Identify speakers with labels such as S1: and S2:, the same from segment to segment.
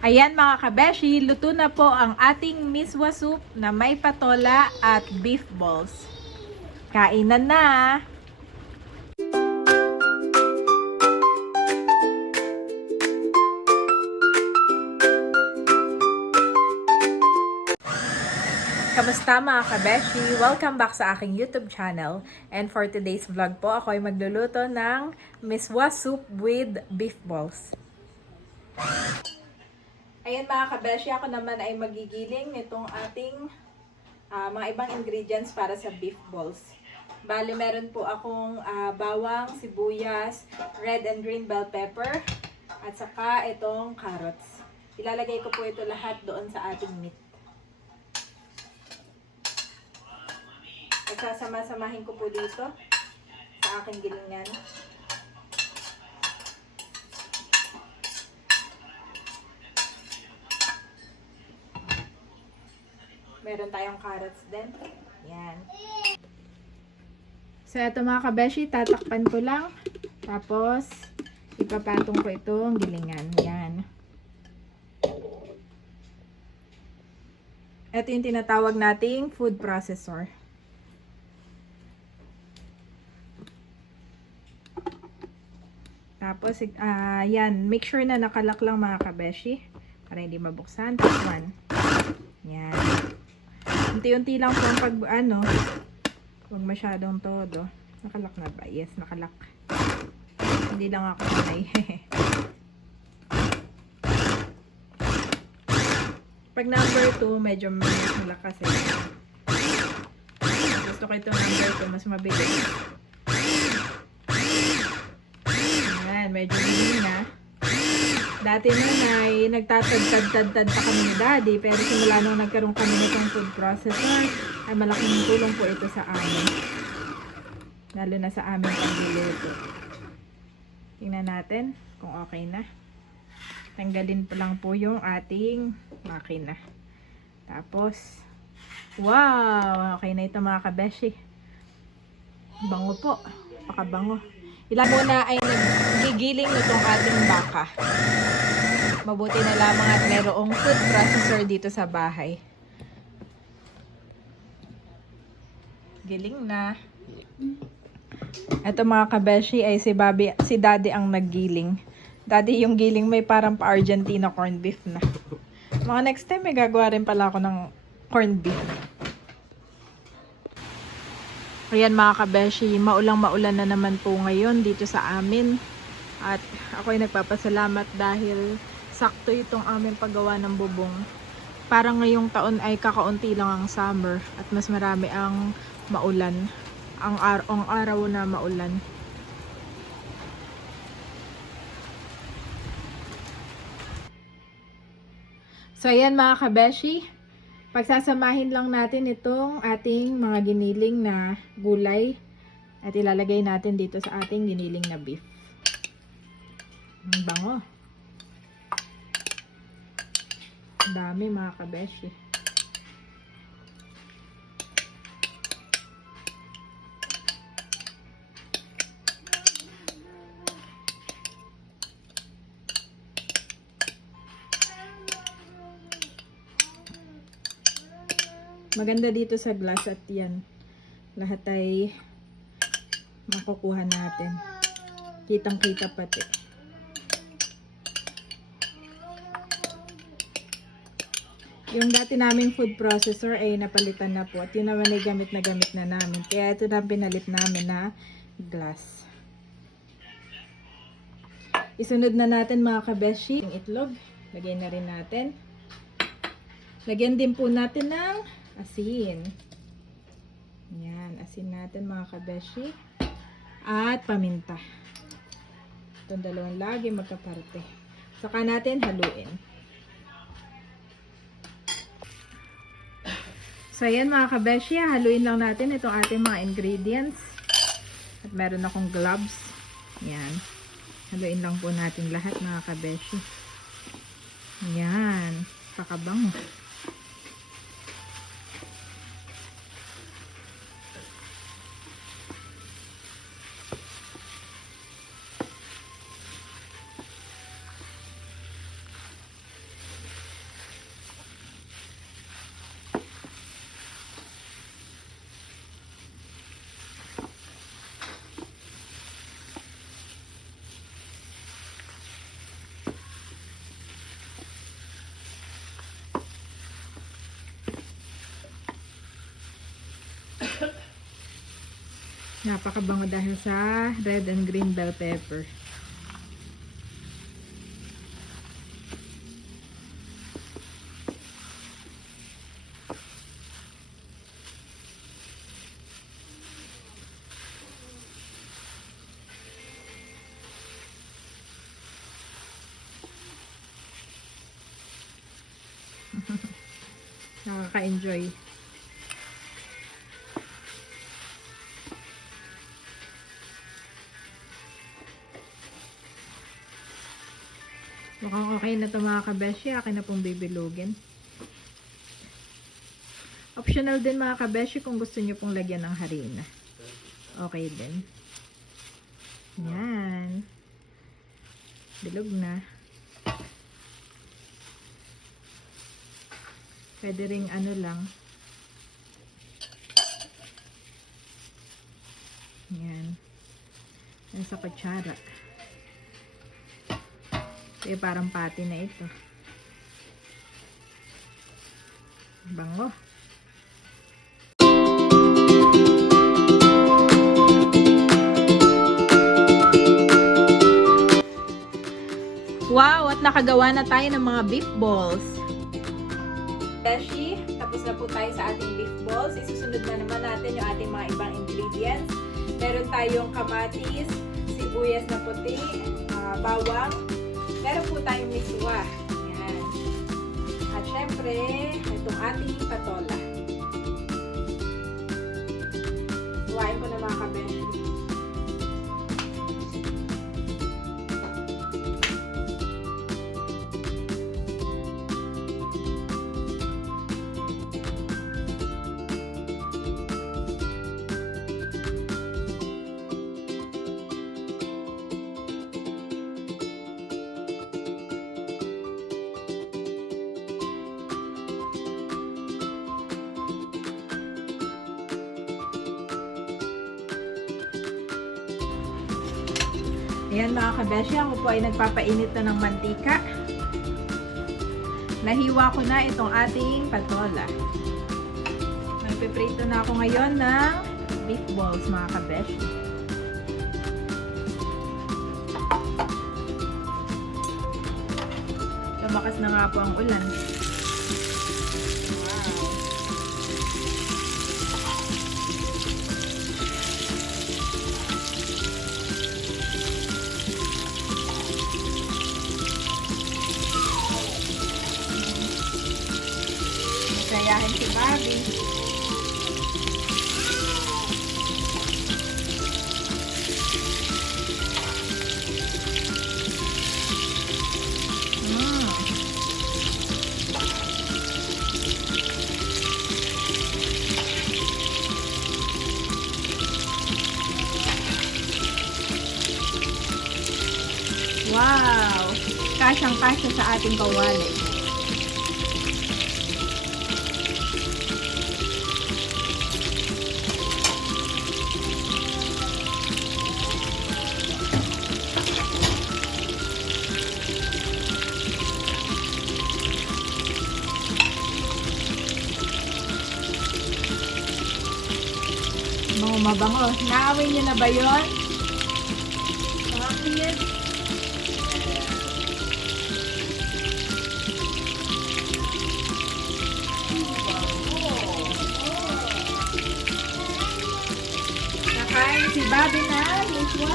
S1: Ayan mga kabeshi, luto na po ang ating miswa soup na may patola at beef balls. Kainan na! Kamusta mga kabeshi? Welcome back sa aking YouTube channel. And for today's vlog po, ako ay magluluto ng miswa soup with beef balls. Ayan mga kabeshi, ako naman ay magigiling nitong ating ah, mga ibang ingredients para sa beef balls. Bali, meron po akong ah, bawang, sibuyas, red and green bell pepper, at saka itong carrots. Ilalagay ko po ito lahat doon sa ating meat. Pagsasama-samahin ko po dito sa aking gilingan. Meron tayong carrots din. Yan. So, ito mga kabeshi, tatakpan ko lang. Tapos, ipapatong ko itong gilingan. Yan. Ito yung tinatawag nating food processor. Tapos, yan, make sure na nakalak lang mga kabeshi para hindi mabuksan. Tapos one. Yan. Unti-unti lang po pag, ano, huwag masyadong todo. Nakalak na ba? Yes, nakalak. Hindi lang ako sanay. pag number 2, medyo malakas eh. Gusto ko itong number 2, mas mabilis. Ayan, medyo hindi na. Dati na ay nagtatad-tad-tad pa kami ni Daddy, pero simula nung nagkaroon kami nitong food processor, ay malaking tulong po ito sa amin. Lalo na sa aming pagluluto. Tingnan natin kung okay na. Tanggalin pa lang po yung ating makina. Tapos, wow! Okay na ito mga kabeshi. Bango po. Pakabango. Ilan muna ay nagigiling nitong ating baka. Mabuti na lamang at merong food processor dito sa bahay. Giling na. Ito mga kabeshi ay si Bobby, si Daddy ang naggiling. Daddy yung giling may parang pa-Argentina corned beef na. Mga next time may gagawa rin pala ako ng corned beef. Ayan mga kabeshi, maulang maulan na naman po ngayon dito sa amin. At ako ay nagpapasalamat dahil sakto itong aming paggawa ng bubong. Parang ngayong taon ay kakaunti lang ang summer at mas marami ang maulan. Ang, ar ang araw na maulan. So ayan mga kabeshi, pagsasamahin lang natin itong ating mga giniling na gulay at ilalagay natin dito sa ating giniling na beef. Ang bango. Ang dami mga kabeshi. Maganda dito sa glass at yan. Lahat ay makukuha natin. Kitang kita pati. Yung dati naming food processor ay napalitan na po. At yun naman ay gamit na gamit na namin. Kaya ito na pinalit namin na glass. Isunod na natin mga kabeshi. Yung itlog. Lagay na rin natin. Lagyan din po natin ng asin. Yan, asin natin mga kabeshi. At paminta. Itong dalawang lagi magkaparte. Saka natin haluin. So, ayan mga kabeshi, haluin lang natin itong ating mga ingredients. At meron akong gloves. Yan. Haluin lang po natin lahat mga kabeshi. Yan. Pakabango. Napakabango dahil sa red and green bell pepper. Nakaka-enjoy. Mukhang okay na ito mga kabeshi. Akin na pong bibilugin. Optional din mga kabeshi kung gusto nyo pong lagyan ng harina. Okay din. Yan. Bilog na. Pwede ring ano lang. Yan. Yan sa kutsara. Kaya parang pati na ito. Bango. Wow! At nakagawa na tayo ng mga beef balls. Beshi, tapos na po tayo sa ating beef balls. Isusunod na naman natin yung ating mga ibang ingredients. Meron tayong kamatis, sibuyas na puti, ah, bawang, meron po tayong miswa. Yan. At syempre, itong ating patola. Huwain ko na mga kabeshi. Ayan mga kabeshi, ako po ay nagpapainit na ng mantika. Nahiwa ko na itong ating patola. Nagpiprito na ako ngayon ng beef balls mga kabeshi. Lumakas na nga po ang ulan. Masayahin si Bobby. Mm. Wow! Kasyang-kasya sa ating kawali. Mabango. Naaway niyo na ba yun? Kids? Nakain si Bobby na miswa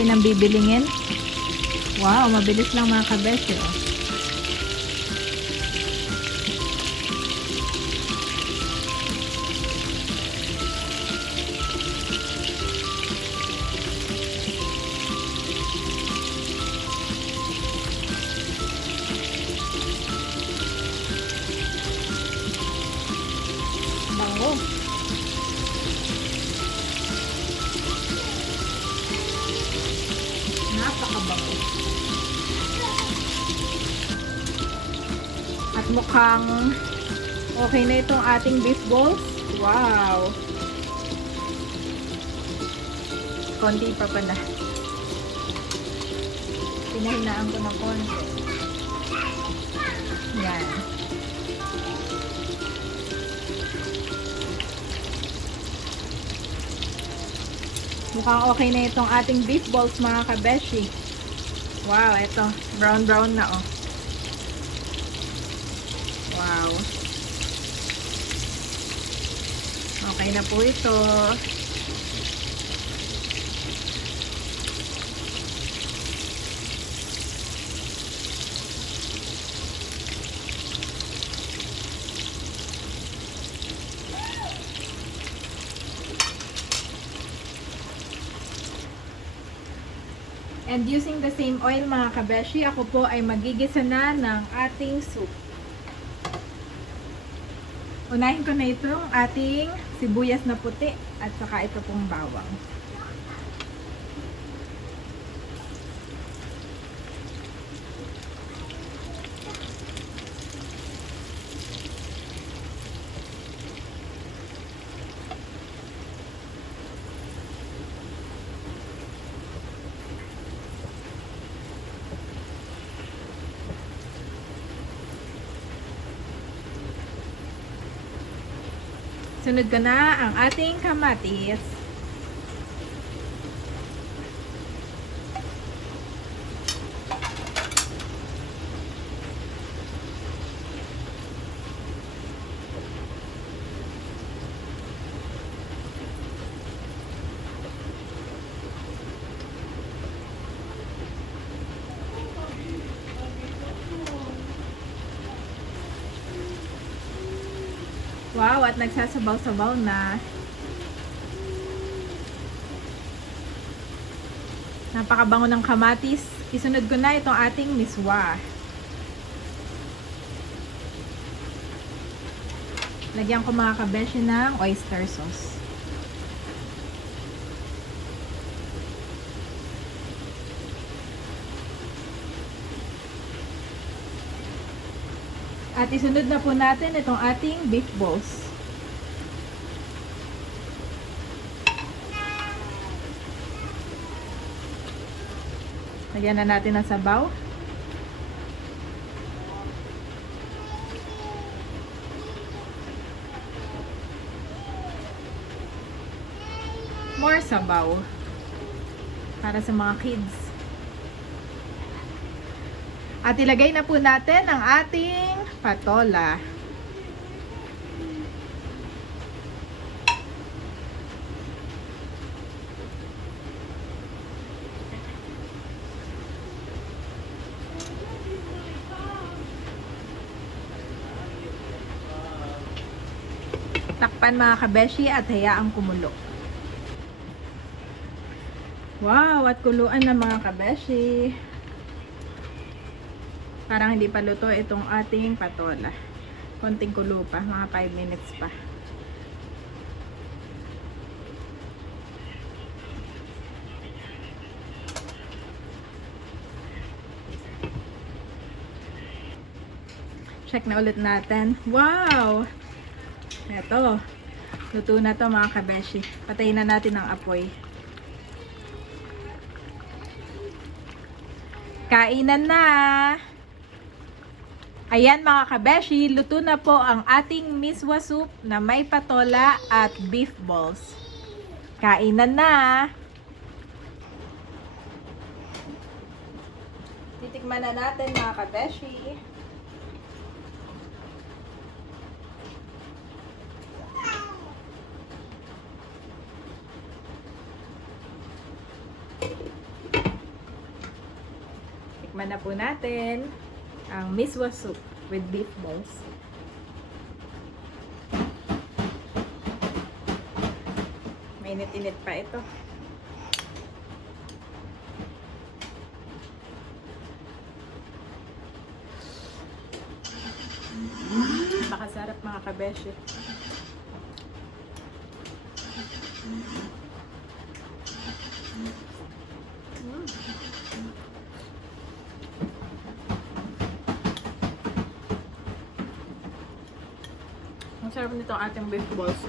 S1: Akin ang bibilingin. Wow, mabilis lang mga kabesyo. Bango. Mukhang okay na itong ating beef balls. Wow! konti pa pala. Pinahinaan ko ng konti. Yan. Mukhang okay na itong ating beef balls mga kabeshi. Wow, ito. Brown brown na oh. Wow. Okay na po ito. And using the same oil mga kabeshi, ako po ay magigisa na ng ating soup. Unahin ko na itong ating sibuyas na puti at saka ito pong bawang. Sunod ko na ang ating kamatis. Wow, at nagsasabaw-sabaw na. Napakabango ng kamatis. Isunod ko na itong ating miswa. Lagyan ko mga kabeshi ng oyster sauce. At isunod na po natin itong ating beef balls. Lagyan na natin ng sabaw. More sabaw. Para sa mga kids. At ilagay na po natin ang ating patola. Takpan mga kabeshi at hayaang kumulo. Wow, at kuluan na mga kabeshi. Parang hindi pa luto itong ating patola. Konting kulo pa, mga 5 minutes pa. Check na ulit natin. Wow! Ito. Luto na to mga kabeshi. Patayin na natin ang apoy. Kainan na! Ayan mga kabeshi, luto na po ang ating miswa soup na may patola at beef balls. Kainan na! Titikman na natin mga kabeshi. Tikman na po natin ang miswa soup with beef balls. Mainit-init pa ito. Makasarap mga kabeshi. dito ang ating beef balls.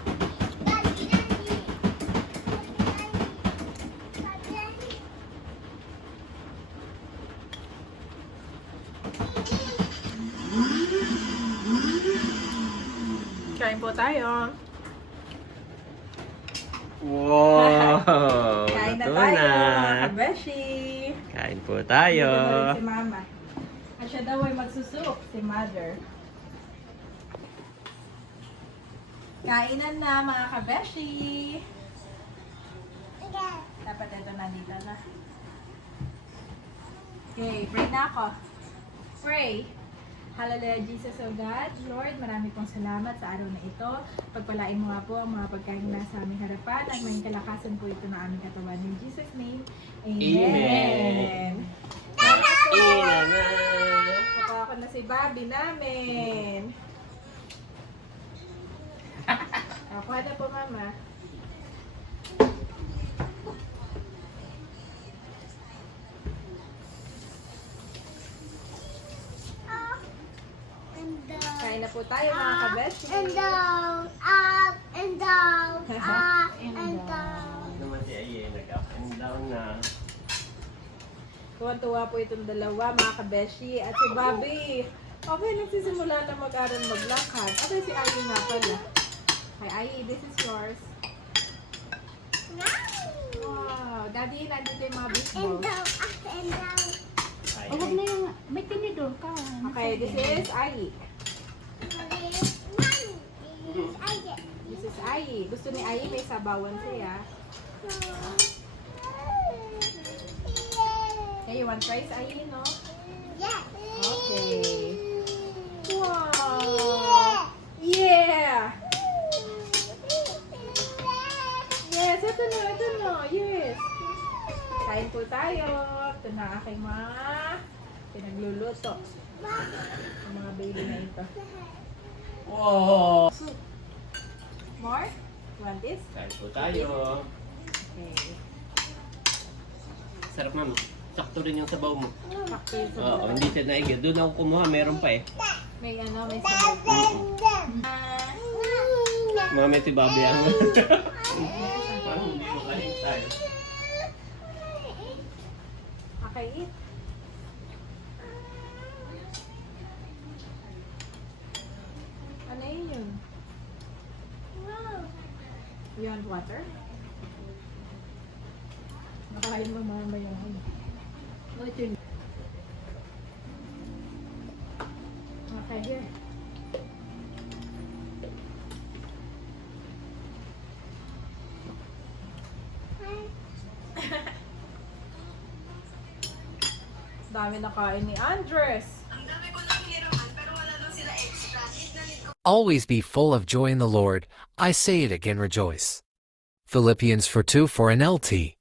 S1: Kain po tayo.
S2: Wow!
S1: Kain na tayo, mga kabeshi.
S2: Kain po tayo.
S1: Ito si mama. At siya daw ay magsusuk, si mother. Kainan na mga kabeshi. Dapat ito na dito na. Okay, pray na ako. Pray. Hallelujah, Jesus, O God. Lord, marami pong salamat sa araw na ito. Pagpalain mo nga po ang mga pagkain na sa aming harapan at may kalakasan po ito na aming katawan. In Jesus' name, Amen.
S2: Amen. Ina na.
S1: Nakaka na si Bobby namin. Ako na po, Mama.
S3: And down.
S1: Kain na po tayo, mga kabeshi.
S3: And down. Up and down. Up
S1: And down.
S2: naman si Aye, nag-up and down na.
S1: Tuwan-tuwa po itong dalawa, mga kabeshi. At si Bobby. Okay, nagsisimula na mag-aral maglakad. Okay, si Ayi nga pala. Hi, Ayi, this is yours. Wow, Daddy, nandito yung mga
S3: And
S1: baseball.
S3: down. Up and down.
S4: Oh, wag na yung, may tinidor ka.
S1: Okay, this is Ayi.
S3: Mommy. I get.
S1: This is Ayi. Gusto ni Ayi may sabawan siya. Okay, you want rice, Ayi, no? Kain po tayo. Ito na aking mga pinagluluto. Ang mga baby na ito.
S2: Wow!
S1: More? You want this?
S2: Kain po tayo.
S1: Okay.
S2: Sarap ma'am. Sakto rin yung sabaw mo.
S1: Sakto yun sa
S2: Oo, hindi siya naigil. Doon ako kumuha, meron pa eh.
S1: May ano, may sabaw.
S2: Mami si Bobby ang... Parang hindi mo kahintay.
S1: Okay, eat. Ano yun yun? You water? Nakain mo mamaya yun. Oh, ito yun. Okay, here. Dami na kain ni Andres.
S5: Always be full of joy in the Lord. I say it again, rejoice. Philippians 4 2 for NLT.